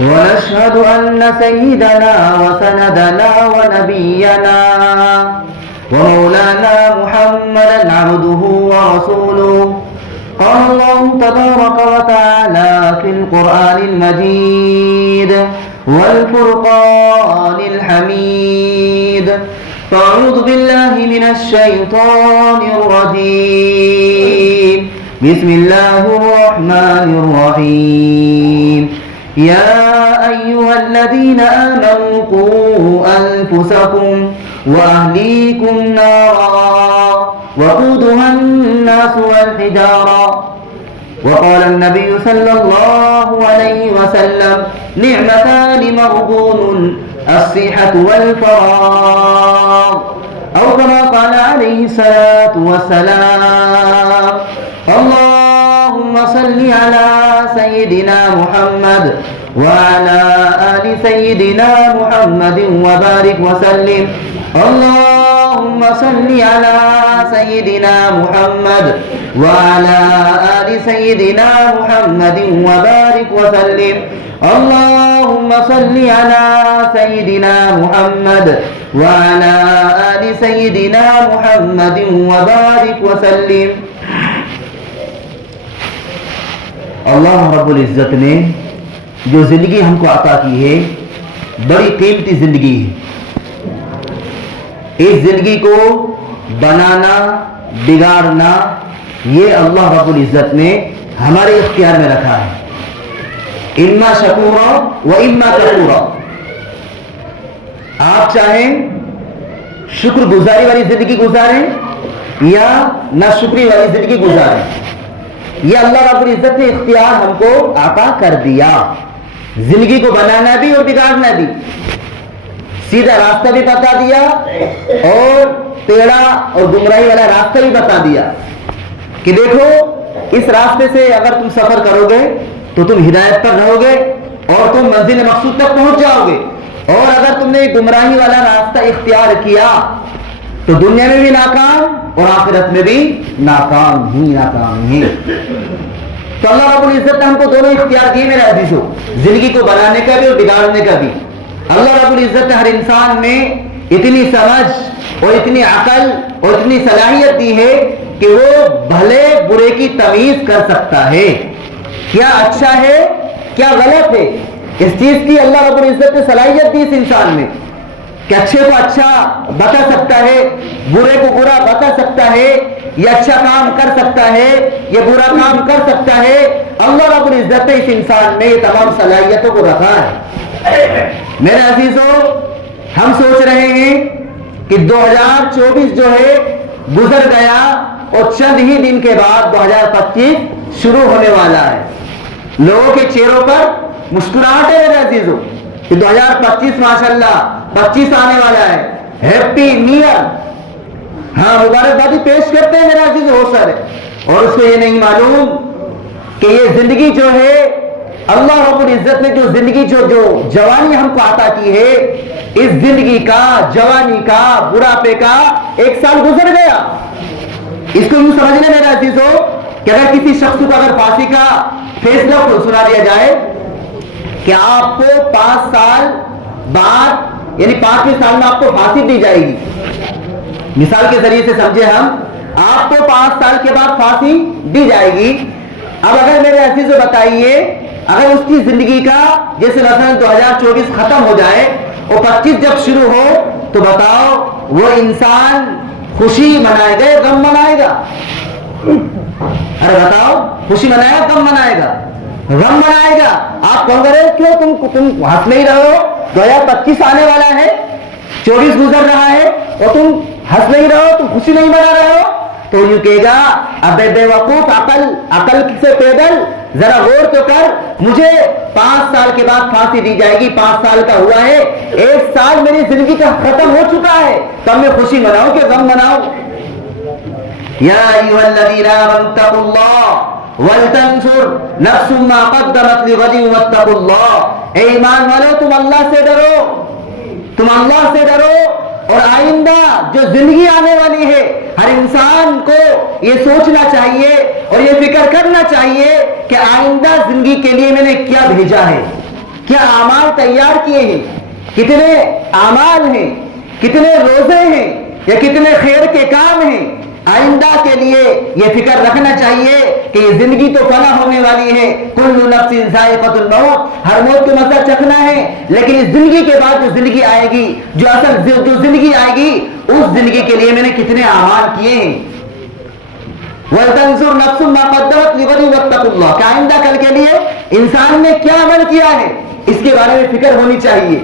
ونشهد أن سيدنا وسندنا ونبينا ومولانا محمدا عبده ورسوله. قال الله تبارك وتعالى في القرآن المجيد والفرقان الحميد. فأعوذ بالله من الشيطان الرجيم. بسم الله الرحمن الرحيم. يا أيها الذين آمنوا قوا أنفسكم وأهليكم نارا وقودها الناس والحجارة. وقال النبي صلى الله عليه وسلم: نعمتان مغبون الصحة والفراغ. أو كما قال عليه الصلاة والسلام. اللهم صل على سيدنا محمد وعلى آل سيدنا محمد وبارك وسلم. اللهم صل على سيدنا محمد وعلى آل سيدنا محمد وبارك وسلم. اللهم صل على سيدنا محمد وعلى آل سيدنا محمد وبارك وسلم. اللہ رب العزت نے جو زندگی ہم کو عطا کی ہے بڑی قیمتی زندگی ہے. اس زندگی کو بنانا بگاڑنا یہ اللہ رب العزت نے ہمارے اختیار میں رکھا ہے. اما شکورا و اما کفورا. آپ چاہیں شکر گزاری والی زندگی گزاریں یا نہ شکری والی زندگی گزاریں. یہ اللہ رب العزت نے اختیار ہم کو عطا کر دیا. زندگی کو بنانا بھی اور بگاڑنا بھی. سیدھا راستہ بھی بتا دیا اور ٹیڑھا اور گمراہی والا راستہ بھی بتا دیا کہ دیکھو اس راستے سے اگر تم سفر کرو گے تو تم ہدایت پر رہو گے اور تم منزل مقصود تک پہنچ جاؤ گے. اور اگر تم نے گمراہی والا راستہ اختیار کیا تو دنیا میں بھی ناکام اور آخرت میں بھی ناکام ہی. تو اللہ رب العزت نے ہم کو دونوں اختیار دیے میرے عزیزو, زندگی کو بنانے کا بھی اور بگاڑنے کا بھی. اللہ رب العزت نے ہر انسان میں اتنی سمجھ اور اتنی عقل اور اتنی صلاحیت دی ہے کہ وہ بھلے برے کی تمیز کر سکتا ہے. کیا اچھا ہے کیا غلط ہے اس چیز کی اللہ رب العزت نے صلاحیت دی اس انسان میں کہ اچھے کو اچھا بتا سکتا ہے, برے کو برا بتا سکتا ہے, یہ اچھا کام کر سکتا ہے, یہ برا کام کر سکتا ہے. اللہ رب العزت نے اس انسان میں یہ تمام صلاحیتوں کو رکھا ہے. میرے عزیزوں, ہم سوچ رہے ہیں کہ 2024 جو ہے گزر گیا اور چند ہی دن کے بعد 2025 شروع ہونے والا ہے. لوگوں کے چہروں پر مسکراہٹ ہے میرے عزیزوں کہ 2025 ماشاءاللہ 25 آنے والا ہے. Happy new year. ہاں مبارکبادی پیش کرتے ہیں میرے عزیز بہت سارے, اور اس کو یہ نہیں معلوم کہ یہ زندگی جو ہے اللہ رب العزت نے جو زندگی جو جوانی ہم کو عطا کی ہے, اس زندگی کا جوانی کا بڑھاپے کا 1 سال گزر گیا. اس کو یوں سمجھنے میرے عزیزوں کہ اگر کسی شخص کو اگر پھانسی کا فیصلہ کو سنا دیا جائے کہ آپ کو 5 سال بعد یعنی 5ویں سال میں آپ کو پھانسی دی جائے گی, مثال کے ذریعے سے سمجھے ہم, آپ کو 5 سال کے بعد پھانسی دی جائے گی. اب اگر میرے عزیزوں بتائیے اگر اس کی زندگی کا جیسے مثلا 2024 ختم ہو جائے اور 25 جب شروع ہو تو بتاؤ وہ انسان خوشی منائے گا یا غم منائے گا؟ ارے بتاؤ, خوشی منائے گا غم منائے گا؟ غم منائے گا. آپ کہو گے کیوں تم ہنس نہیں رہے ہو, 2025 آنے والا ہے, 24 گزر رہا ہے اور تم ہنس نہیں رہے ہو, تم خوشی نہیں منا رہے ہو. تو یوں کہے گا ابے بے وقوف عقل سے پیدل ذرا غور تو کر, مجھے 5 سال کے بعد پھانسی دی جائے گی, 5 سال کا ہوا ہے, 1 سال میری زندگی کا ختم ہو چکا ہے, تب میں خوشی مناؤں کہ غم مناؤں؟ یا ایھا الذین آمنوا اتقوا اللہ وَلْتَنْصُرْ نَفْسٌ مَا قَدَّمَتْ لِغَدٍ وَاتَّقُوا اللَّهَ. اے ایمان والو تم اللہ سے ڈرو, تم اللہ سے ڈرو, اور آئندہ جو زندگی آنے والی ہے ہر انسان کو یہ سوچنا چاہیے اور یہ فکر کرنا چاہیے کہ آئندہ زندگی کے لیے میں نے کیا بھیجا ہے, کیا اعمال تیار کیے ہیں، کتنے اعمال ہیں، کتنے روزے ہیں یا کتنے خیر کے کام ہیں. آئندہ کے لیے یہ فکر رکھنا چاہیے کہ یہ زندگی تو فنا ہونے والی ہے. کل نفس ذائقۃ الموت، ہر موت کو مزہ چکھنا ہے، لیکن اس زندگی کے بعد جو زندگی آئے گی، جو زندگی آئے گی، اس زندگی کے لیے میں نے کتنے اعمال کیے ہیں. وَلْتَنْظُرْ نَفْسٌ مَّا قَدَّمَتْ لِغَدٍ وَاتَّقُوا اللَّهَ، کہ آئندہ کل کے لیے انسان نے کیا عمل کیا ہے اس کے بارے میں فکر ہونی چاہیے.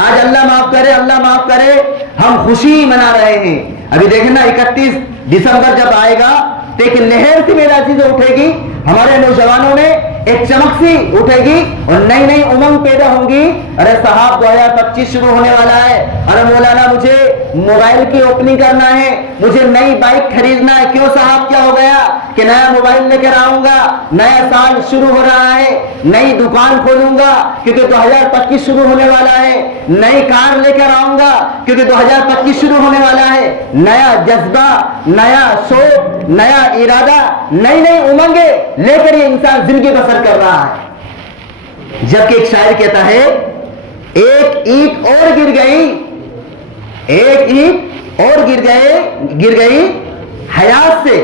آج اللہ معاف کرے، اللہ معاف کرے، ہم خوشی منا رہے ہیں. ابھی دیکھنا 31 دسمبر جب آئے گا تو ایک لہر سی میرے عزیزوں اٹھے گی، ہمارے نوجوانوں میں ایک چمک سی اٹھے گی اور نئی نئی امنگ پیدا ہوں گی. ارے صاحب 2025 شروع ہونے والا ہے، ارے مولانا مجھے موبائل کی اوپننگ کرنا ہے، مجھے نئی بائک خریدنا ہے. کیوں صاحب کیا ہو گیا کہ نیا موبائل لے کر آؤں گا، نیا سال شروع ہو رہا ہے، نئی دکان کھولوں گا کیونکہ 2025 شروع ہونے والا ہے، نئی کار لے کر آؤں گا کیونکہ 2025 شروع ہونے والا ہے. نیا جذبہ، نیا شوق، نیا ارادہ، نئی نئی امنگیں لے کر یہ انسان زندگی بسر کر رہا ہے. جبکہ ایک شاعر کہتا ہے ایک اینٹ اور گر گئی، ایک اینٹ اور گر گئی حیات سے،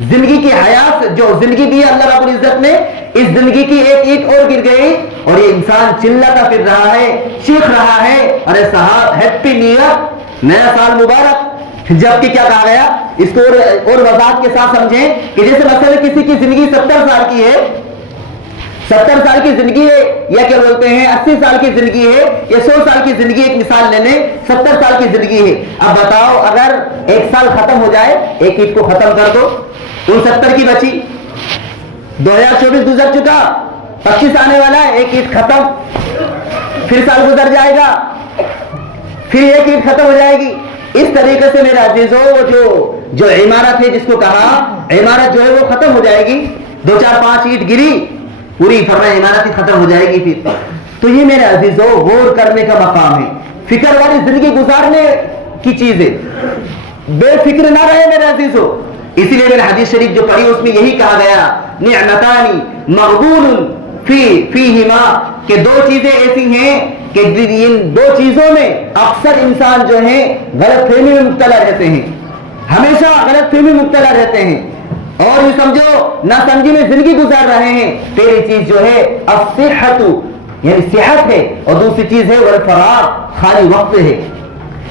زندگی کی حیات، جو زندگی دی ہے اللہ رب العزت نے، اس زندگی کی ایک اینٹ اور گر گئی اور یہ انسان چلاتا پھر رہا ہے، چیخ رہا ہے ارے صاحب ہیپی نیو ایئر، نیا سال مبارک. جبکہ کیا کہا گیا اس کو اور وضاحت کے ساتھ سمجھیں کہ جیسے مثلا کسی کی زندگی 70 سال کی ہے، 70 سال کی زندگی ہے یا کیا بولتے ہیں 80 سال کی زندگی ہے یا 100 سال کی زندگی، ایک مثال لے لیں 70 سال کی زندگی ہے. اب بتاؤ اگر ایک سال ختم ہو جائے، ایک عید کو ختم کر دو، ان 70 کی بچی، 2024 گزر چکا، 25 آنے والا ہے، ایک عید ختم، پھر سال گزر جائے گا، پھر ایک عید ختم ہو جائے گی. اس طریقے سے میرے عزیزوں جو عمارت ہے، جس کو کہا عمارت جو ہے وہ ختم ہو جائے گی. 2-4-5 اینٹ گری، پوری فرمائے عمارت ہی ختم ہو جائے گی. پھر تو یہ میرے عزیزوں غور کرنے کا مقام ہے، فکر والی زندگی گزارنے کی چیز ہے. بے فکر نہ رہے میرے عزیزوں. اسی لیے میں نے حدیث شریف جو پڑھی اس میں یہی کہا گیا نعمتان مغبون فیہما، کہ دو چیزیں ایسی ہیں کہ ان دو چیزوں میں اکثر انسان جو ہے غلط فہمی میں مبتلا رہتے ہیں، ہمیشہ غلط فہمی میں مبتلا رہتے ہیں اور یہ سمجھو نہ سمجھی میں زندگی گزار رہے ہیں. پہلی چیز جو ہے الصحت، یعنی صحت ہے، اور دوسری چیز ہے والفراغ، خالی وقت ہے.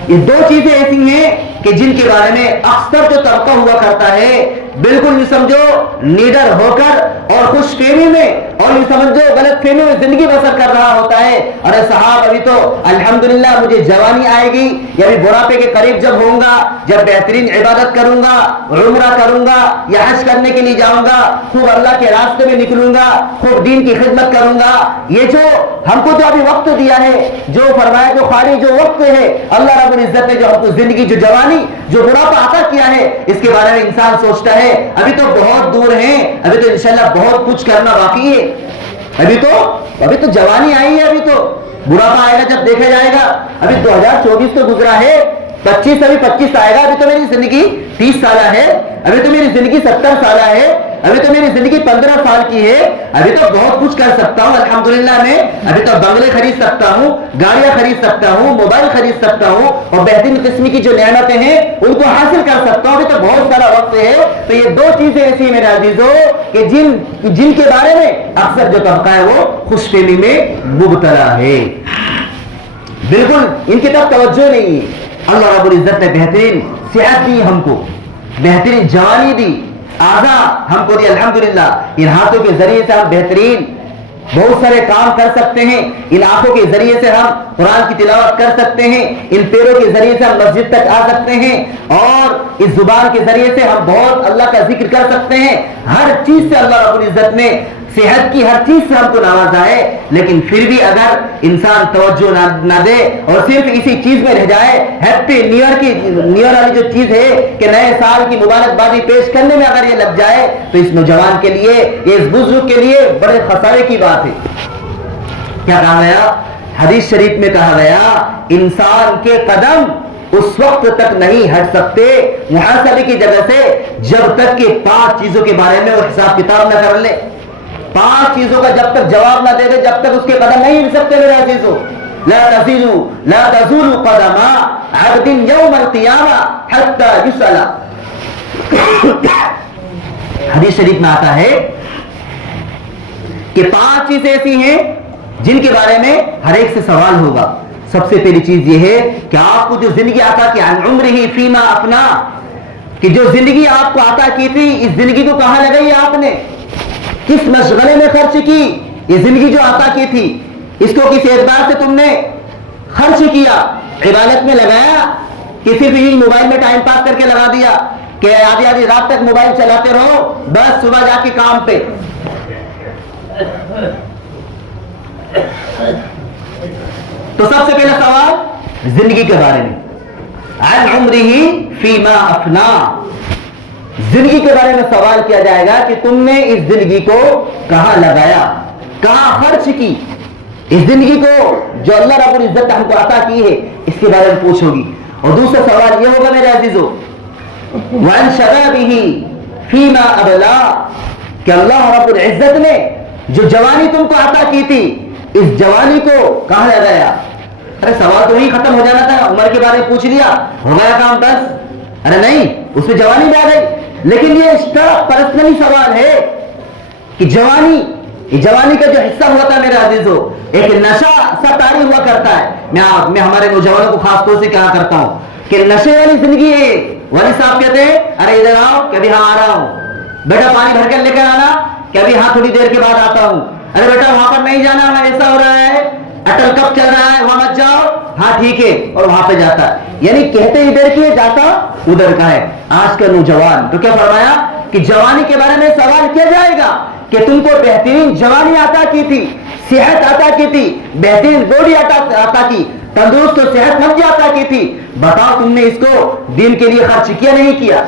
یہ دو چیزیں ایسی ہیں کہ جن کے بارے میں اکثر جو طبقہ ہوا کرتا ہے بالکل یہ سمجھو نیڈر ہو کر اور خوش فہمی میں اور یہ سمجھو غلط فہمی میں زندگی بسر کر رہا ہوتا ہے. ارے صاحب ابھی تو الحمدللہ مجھے جوانی آئے گی، یا ابھی بڑھاپے کے قریب جب ہوں گا، جب بہترین عبادت کروں گا، عمرہ کروں گا یا حج کرنے کے لیے جاؤں گا، خوب اللہ کے راستے میں نکلوں گا، خوب دین کی خدمت کروں گا. یہ جو ہم کو جو ابھی وقت دیا ہے، جو فرمایا جو خالی جو وقت ہے اللہ رب العزت نے جو ہم کو زندگی، جو جوانی، جو بڑھاپا عطا کیا ہے، اس کے بارے میں انسان سوچتا ہے ابھی تو بہت دور ہیں، ابھی تو انشاءاللہ بہت کچھ کرنا باقی ہے. ابھی تو جوانی آئی ہے، ابھی تو بڑھاپا آئے گا جب دیکھا جائے گا. ابھی 2024 تو گزرا ہے، 25 آئے گا. ابھی تو میری زندگی 30 سالہ ہے، ابھی تو میری زندگی 70 سالہ ہے، ابھی تو میری زندگی 15 سال کی ہے. ابھی تو بہت کچھ کر سکتا ہوں الحمدللہ میں. ابھی تو بنگلے خرید سکتا ہوں، گاڑیاں خرید سکتا ہوں، موبائل خرید سکتا ہوں اور بہترین قسم کی جو نعمتیں ہیں ان کو حاصل کر سکتا ہوں. ابھی تو بہت سارا وقت ہے. تو یہ دو چیزیں ایسی ہیں میرے عزیزوں کہ جن کے بارے میں اکثر جو طبقہ ہے وہ خوش فہمی میں مبتلا ہے، بالکل ان کی طرف توجہ نہیں ہے. اللہ رب العزت نے بہترین صحت دی، ہم کو بہترین جوانی دی، اعضاء ہم کو دی الحمدللہ. ان ہاتھوں کے ذریعے سے ہم بہترین بہت سارے کام کر سکتے ہیں، ان آنکھوں کے ذریعے سے ہم قرآن کی تلاوت کر سکتے ہیں، ان پیروں کے ذریعے سے ہم مسجد تک آ سکتے ہیں اور اس زبان کے ذریعے سے ہم بہت اللہ کا ذکر کر سکتے ہیں. ہر چیز سے اللہ رب العزت نے، صحت کی ہر چیز سے ہم کو نوازا ہے. لیکن پھر بھی اگر انسان توجہ نہ دے اور صرف اسی چیز میں رہ جائے، ہیپی نیو ایئر والی جو چیز ہے کہ نئے سال کی مبارکبادی پیش کرنے میں اگر یہ لگ جائے تو اس نوجوان کے لیے، اس بزرگ کے لیے بڑے خسارے کی بات ہے. کیا کہا گیا حدیث شریف میں؟ کہا گیا انسان کے قدم اس وقت تک نہیں ہٹ سکتے محاسبے کی جگہ سے جب تک کہ 5 چیزوں کے بارے میں وہ حساب کتاب نہ کر لے. 5 چیزوں کا جب تک جواب نہ دے دے جب تک اس کے قدم نہیں ہل سکتے میرے عزیزو. لا تزول قدم عبد یوم القیامہ حتی یسأل. حدیث شریف میں آتا ہے کہ 5 چیزیں ایسی ہیں جن کے بارے میں ہر ایک سے سوال ہوگا. سب سے پہلی چیز یہ ہے کہ آپ کو جو زندگی عطا کی عن عمرہ فیما افنا، کہ جو زندگی آپ کو عطا کی تھی اس زندگی کو کہاں لگائی آپ نے، کس مشغلے میں خرچ کی. یہ زندگی جو عطا کی تھی اس کو کس اعتبار سے تم نے خرچ کیا، عبادت میں لگایا کہ صرف یہی موبائل میں ٹائم پاس کر کے لگا دیا کہ آدھی آدھی رات تک موبائل چلاتے رہو بس صبح جا کے کام پہ. تو سب سے پہلا سوال زندگی کے بارے میں، عن عمرہ فیما افنا. زندگی کے بارے میں سوال کیا جائے گا کہ تم نے اس زندگی کو کہاں لگایا، کہاں خرچ کی. اس زندگی کو جو اللہ رب العزت ہم کو عطا کی ہے اس کے بارے میں پوچھو گی. اور دوسرا سوال یہ ہوگا میرے عزیزو، وعن شبابہ فیما ابلا، کہ اللہ رب العزت نے جو جوانی تم کو عطا کی تھی اس جوانی کو کہاں لگایا. ارے سوال تو وہی ختم ہو جانا تھا، عمر کے بارے میں پوچھ لیا ہو گیا کام بس. ارے نہیں، اس میں جوانی بھی آ گئی. لیکن یہ اس کا پرسنلی سوال ہے کہ جوانی، یہ جوانی کا جو حصہ ہوتا ہے میرے عزیزو ایک نشہ سا طاری ہوا کرتا ہے. میں ہمارے نوجوانوں کو خاص طور سے کہا کرتا ہوں کہ نشے والی زندگی ہے. والد صاحب کہتے ہیں ارے ادھر آؤ، کبھی ہاں آ رہا ہوں. بیٹا پانی بھر کر لے کر آنا، کبھی ہاں تھوڑی دیر کے بعد آتا ہوں. ارے بیٹا وہاں پر نہیں جانا، وہاں ایسا ہو رہا ہے، اٹل کب چل رہا ہے وہاں مت جاؤ. ہاں ٹھیک ہے، اور وہاں پہ جاتا ہے. یعنی کہتے ادھر کی ہے جاتا ادھر کا ہے. آج کا نوجوان تو کیا فرمایا کہ جوانی کے بارے میں سوال کیا جائے گا کہ تم کو بہترین جوانی عطا کی تھی، صحت عطا کی تھی، بہترین باڈی عطا کی، تندرست و صحت مند عطا کی تھی. بتاؤ تم نے اس کو دین کے لیے خرچ کیا نہیں کیا،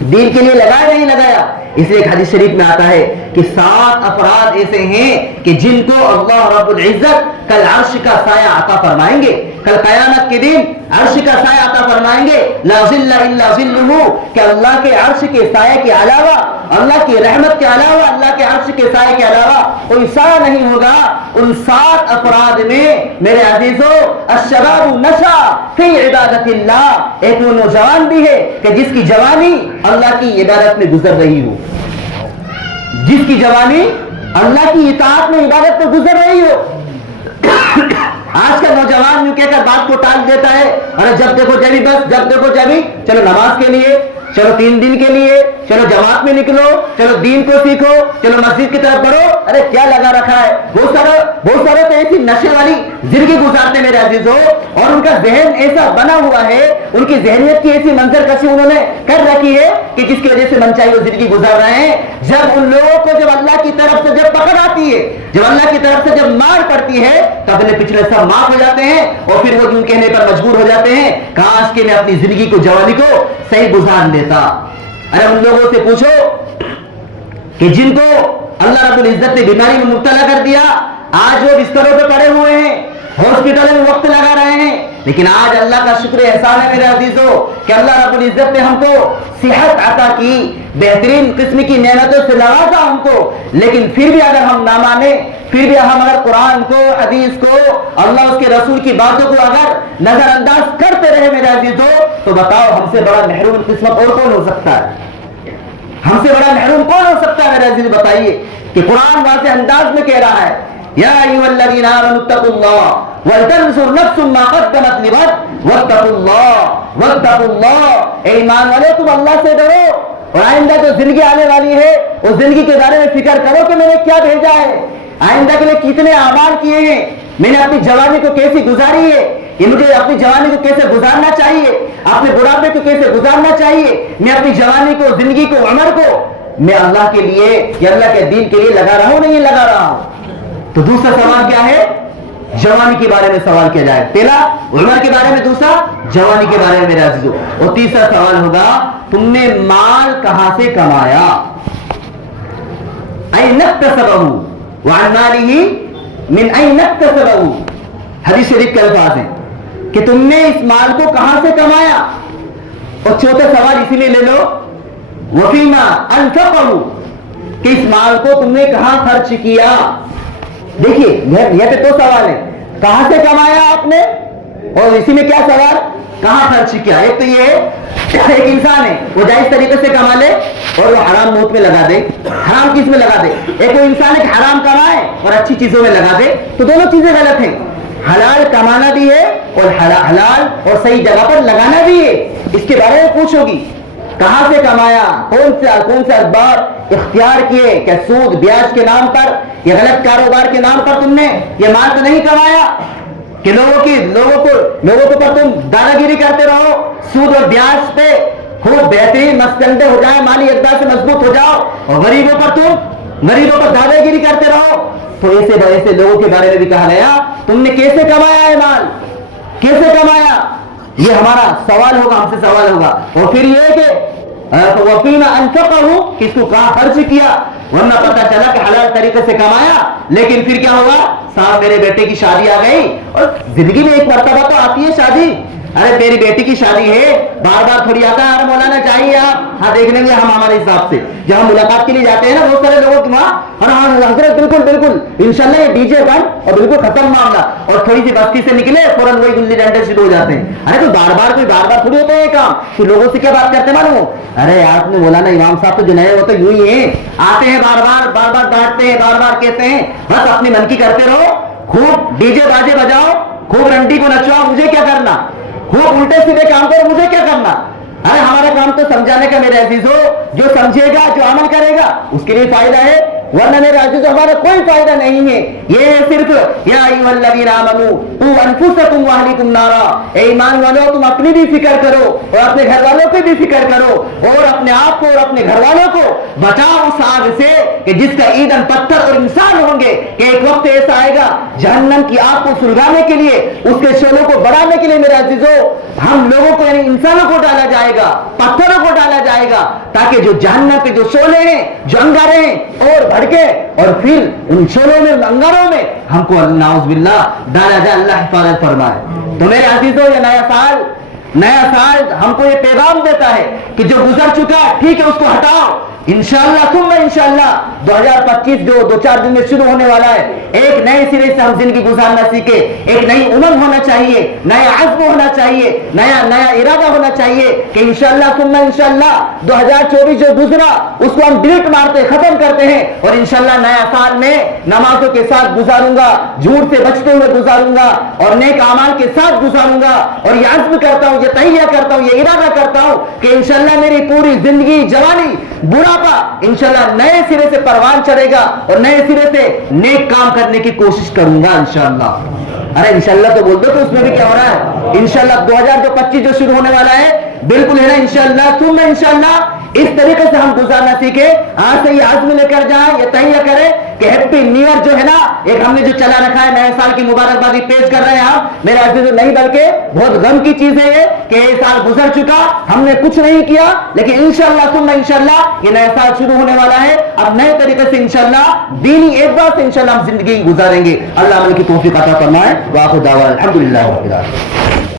دین کے لیے لگایا نہیں لگایا. اس لیے ایک حدیث شریف میں آتا ہے کہ 7 افراد ایسے ہیں کہ جن کو اللہ رب العزت کل عرش کا سایہ عطا فرمائیں گے. کل قیامت کے دن عرش کا سایہ عطا فرمائیں گے. لا ظل الا ظلہ، کہ اللہ کے عرش کے سایہ کے علاوہ، اللہ کی رحمت کے علاوہ، اللہ کے عرش کے سایہ کے علاوہ کوئی سایہ نہیں ہوگا. ان 7 افراد میں میرے عزیزو الشباب نشا فی عبادت اللہ، ایک وہ نوجوان بھی ہے کہ جس کی جوانی اللہ کی عبادت میں گزر رہی ہو، جس کی جوانی اللہ کی اطاعت میں عبادت میں گزر رہی ہو. آج کا نوجوان یوں کہہ کر بات کو ٹال دیتا ہے، ارے جب دیکھو جبھی بس، جب دیکھو جبھی چلو نماز کے لیے، چلو 3 دن کے لیے، چلو جماعت میں نکلو، چلو دین کو سیکھو، چلو مسجد کی طرف بڑھو. ارے کیا لگا رکھا ہے. بہت سارے تو ایسی نشے والی زندگی گزارتے میرے عزیزو، اور ان کا ذہن ایسا بنا ہوا ہے، ان کی ذہنیت کی ایسی منظر کشی انہوں نے کر رکھی ہے کہ جس کی وجہ سے من چاہیے وہ زندگی گزار رہے ہیں. جب ان لوگوں کو جب اللہ کی طرف سے جب پکڑ آتی ہے، جب اللہ کی طرف سے جب مار پڑتی ہے تو اپنے پچھلے سب معاف ہو جاتے ہیں اور پھر وہ یوں کہنے پر مجبور ہو جاتے ہیں کاش کہ میں اپنی زندگی کو، جوانی کو صحیح گزار لیتا. ارے ان لوگوں سے پوچھو کہ جن کو اللہ رب العزت نے بیماری میں مبتلا کر دیا، آج وہ بستروں پہ پڑے ہوئے ہیں، ہاسپٹل میں وقت لگا رہے ہیں. لیکن آج اللہ کا شکر احسان ہے میرے عزیزو کہ اللہ رب العزت نے ہم کو صحت عطا کی، بہترین قسم کی نعمتوں سے نوازا ہم کو. لیکن پھر بھی اگر ہم نہ مانے، پھر بھی ہم اگر قرآن کو، حدیث کو، اللہ اس کے رسول کی باتوں کو اگر نظر انداز کرتے رہے میرے عزیزو، تو بتاؤ ہم سے بڑا محروم قسمت اور کون ہو سکتا ہے؟ ہم سے بڑا محروم کون ہو سکتا ہے میرے عزیز؟ بتائیے کہ قرآن واضح انداز میں کہہ رہا ہے یا ایھا الذین آمنوا اتقوا اللہ ولتنظر نفس ما قدمت لغد واتقوا اللہ. اے ایمان والے تم اللہ سے ڈرو اور آئندہ جو زندگی آنے والی ہے اس زندگی کے بارے میں فکر کرو کہ میں نے کیا بھیجا ہے، آئندہ کے لیے کتنے اعمال کیے ہیں، میں نے اپنی جوانی کو کیسی گزاری ہے، یہ مجھے اپنی جوانی کو کیسے گزارنا چاہیے، اپنے بڑھاپے کو کیسے گزارنا چاہیے، میں اپنی جوانی کو، زندگی کو، عمر کو میں اللہ کے لیے یا اللہ کے دین کے لیے لگا رہا ہوں نہیں لگا رہا ہوں. تو دوسرا سوال کیا ہے؟ جوانی کے بارے میں سوال کیا جائے. پہلا عمر کے بارے میں، دوسرا جوانی کے بارے میں میرے عزیزو. اور تیسرا سوال ہوگا تم نے مال کہاں سے کمایا؟ این اکتسبہ وعن مالہ من این اکتسبہ. حدیث شریف کے الفاظ ہیں کہ تم نے اس مال کو کہاں سے کمایا. اور چوتھا سوال اسی لیے لے لو وفیما انفقہ، کہ اس مال کو تم نے کہاں خرچ کیا. دیکھیے یہ تو سوال ہے, کہاں سے کمایا آپ نے, اور اسی میں کیا سوال, کہاں خرچ کیا. ایک تو یہ ایک انسان ہے وہ جائز طریقے سے کما لے اور وہ حرام موت میں لگا دے, حرام چیز میں لگا دے. ایک وہ انسان ہے کہ حرام کمائے اور اچھی چیزوں میں لگا دے, تو دونوں چیزیں غلط ہیں. حلال کمانا بھی ہے اور حلال اور صحیح جگہ پر لگانا بھی ہے. اس کے بارے میں پوچھو گی, کہاں سے کمایا, کون سے اسباب اختیار کیے, کیا سود بیاج کے نام پر یا غلط کاروبار کے نام پر تم نے یہ مال تو نہیں کمایا کہ لوگوں کو پر تم دادا گیری کرتے رہو, سود اور بیاج پہ خوب بہترین مسکندے ہو جائے, مالی اقدار سے مضبوط ہو جاؤ, اور غریبوں پر دادا گیری کرتے رہو. تو ایسے لوگوں کے بارے میں بھی کہا گیا تم نے کیسے کمایا ہے مال, کیسے کمایا, یہ ہمارا سوال ہوگا, ہم سے سوال ہوگا. اور پھر یہ کہ وفیما انفقہ, کس کو کہاں خرچ کیا, ورنہ پتہ چلا کہ حلال طریقے سے کمایا لیکن پھر کیا ہوا, صاحب میرے بیٹے کی شادی آ گئی, اور زندگی میں ایک مرتبہ تو آتی ہے شادی, ارے تیری بیٹی کی شادی ہے, بار بار تھوڑی آتا ہے, ارے مولانا چاہیے آپ, ہاں دیکھ لیں گے ہم ہمارے حساب سے. جہاں ملاقات کے لیے جاتے ہیں نا بہت سارے لوگوں کی وہاں, ہاں حضرت بالکل انشاءاللہ یہ ڈی جے بند اور بالکل ختم معاملہ, اور تھوڑی سی بستی سے نکلے فوراً وہی گلی ڈنڈے شروع ہو جاتے ہیں. ارے کوئی بار بار تھوڑی ہوتا ہے یہ کام, تو لوگوں سے کیا بات کرتے معلوم ہو, ارے آپ نے مولانا امام صاحب تو جو نئے وہ تو یوں ہی ہیں, آتے ہیں بار بار ڈانٹتے ہیں, بار بار کہتے ہیں, بس اپنی من کی کرتے رہو, خوب ڈی جے باجے بجاؤ, خوب رنڈی کو نچواؤ, مجھے کیا کرنا, خوب الٹے سیدھے کام کرو, مجھے کیا کرنا. ارے ہمارا کام تو سمجھانے کا میرے عزیزو, جو سمجھے گا جو عمل کرے گا اس کے لیے فائدہ ہے, ورنہ میرے عزیزو ہمارا کوئی فائدہ نہیں ہے. یہ ہے صرف یا ایھا الذین آمنوا قوا انفسکم واہلیکم نارا, اے ایمان والو تم اپنی بھی فکر کرو اور اپنے گھر والوں کی بھی فکر کرو, اور اپنے آپ کو اور اپنے گھر والوں کو بچاؤ اس آگ سے کہ جس کا ایندھن پتھر اور انسان ہوں گے, کہ ایک وقت ایسا آئے گا جہنم کی آگ کو سلگانے کے لیے, اس کے شعلوں کو بڑھانے کے لیے میرے عزیزو ہم لوگوں کو یعنی انسانوں کو ڈالا جائے گا, پتھروں کو ڈالا جائے گا, تاکہ جو جہنم کے جو شعلے ہیں, جو انگارے ہیں اور بھڑکے, اور پھر ان شعلوں میں انگاروں میں ہم کو نعوذ باللہ ڈالا جائے. اللہ حفاظت فرمائے. تو میرے عزیزو یہ نیا سال ہم کو یہ پیغام دیتا ہے کہ جو گزر چکا ٹھیک ہے اس کو ہٹاؤ, انشاءاللہ ثم انشاءاللہ 2025 جو 2-4 دن میں شروع ہونے والا ہے, ایک نئے سرے سے ہم زندگی گزارنا سیکھے, ایک نئی امنگ ہونا چاہیے, نیا عزم ہونا چاہیے, نیا ارادہ ہونا چاہیے کہ انشاءاللہ ثم انشاءاللہ 2024 جو گزرا اس کو ہم ڈیلیٹ مارتے ختم کرتے ہیں, اور انشاءاللہ نیا سال میں نمازوں کے ساتھ گزاروں گا, جھوٹ سے بچتے ہوئے گزاروں گا, اور نیک اعمال کے ساتھ گزاروں گا, اور یہ عزم کرتا ہوں, یہ تہیہ کرتا ہوں, یہ ارادہ کرتا ہوں کہ انشاءاللہ میری پوری زندگی, جوانی, بڑھاپا انشاءاللہ نئے سرے سے پروان چڑھے گا, اور نئے سرے سے نیک کام کرنے کی کوشش کروں گا انشاءاللہ. ارے انشاءاللہ تو بول دو, تو اس میں بھی کیا ہو رہا ہے, انشاءاللہ 2025 جو شروع ہونے والا ہے بالکل ہے نا, انشاءاللہ ثم انشاءاللہ اس طریقے سے ہم گزارنا سیکھے, آج سے یہ عزم لے کر جائیں, یہ تہیہ کرے کہ ہیپی نیو ایئر جو ہے نا, ایک ہم نے جو چلا رکھا ہے, نئے سال کی مبارکبادی پیش کر رہے ہیں ہم, میرے عزیزو نہیں بلکہ بہت غم کی چیز ہے یہ کہ یہ سال گزر چکا, ہم نے کچھ نہیں کیا, لیکن انشاءاللہ ثم انشاءاللہ یہ نیا سال شروع ہونے والا ہے, اب نئے طریقے سے انشاءاللہ دینی اعتبار سے انشاءاللہ ہم زندگی گزاریں گے. اللہ عمل کی توفیق عطا فرمائے. وآخر دعوانا الحمدللہ رب العالمین.